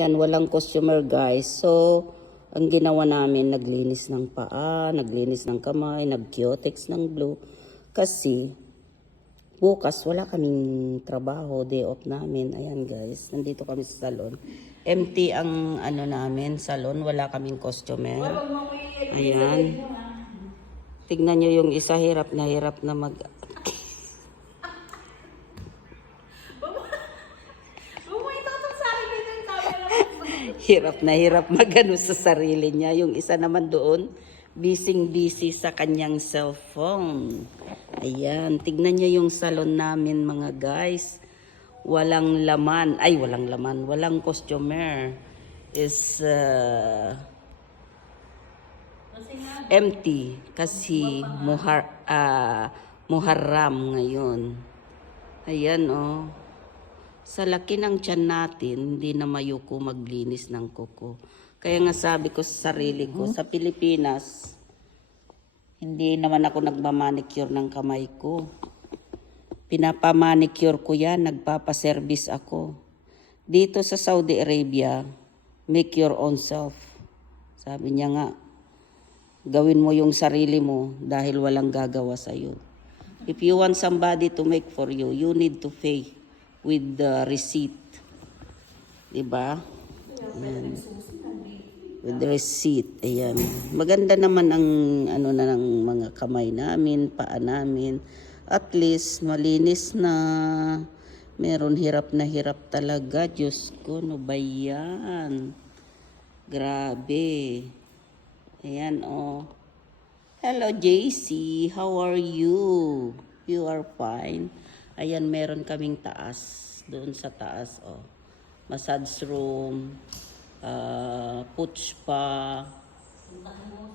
Yan, walang customer guys. So, ang ginawa namin, naglinis ng paa, naglinis ng kamay, nag-cutex ng blue. Kasi, bukas wala kaming trabaho, day off namin. Ayan guys, nandito kami sa salon. Empty ang ano namin, salon, wala kaming customer. Ayan. Tignan nyo yung isa, hirap na mag... hirap magano sa sarili niya. Yung isa naman doon, busy sa kanyang cellphone. Ayan, tignan niyo yung salon namin mga guys. Walang laman, walang customer. Is empty kasi Muharram ngayon. Ayan oh. Sa laki ng tiyan natin, hindi na mayuko maglinis ng kuko. Kaya nga sabi ko sa sarili ko, sa Pilipinas, hindi naman ako nagmamanicure ng kamay ko. Pinapamanicure ko yan, nagpapaservice ako. Dito sa Saudi Arabia, make your own self. Sabi niya nga, gawin mo yung sarili mo dahil walang gagawa sa'yo. If you want somebody to make for you, you need to pay with the receipt. Diba? Ayan. With the receipt. Ayan. Maganda naman ang ano na ng mga kamay namin, paa namin. At least malinis na. Meron hirap talaga. Diyos ko, no ba yan? Grabe. Ayan oh. Hello JC, how are you? You are fine. Ayan, meron kaming taas. Doon sa taas, oh. Massage room. Push spa.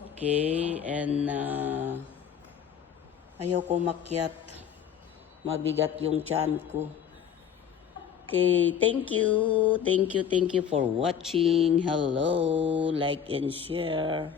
Okay, and ayaw ko makyat. Mabigat yung tiyan ko. Okay, thank you for watching. Hello, like and share.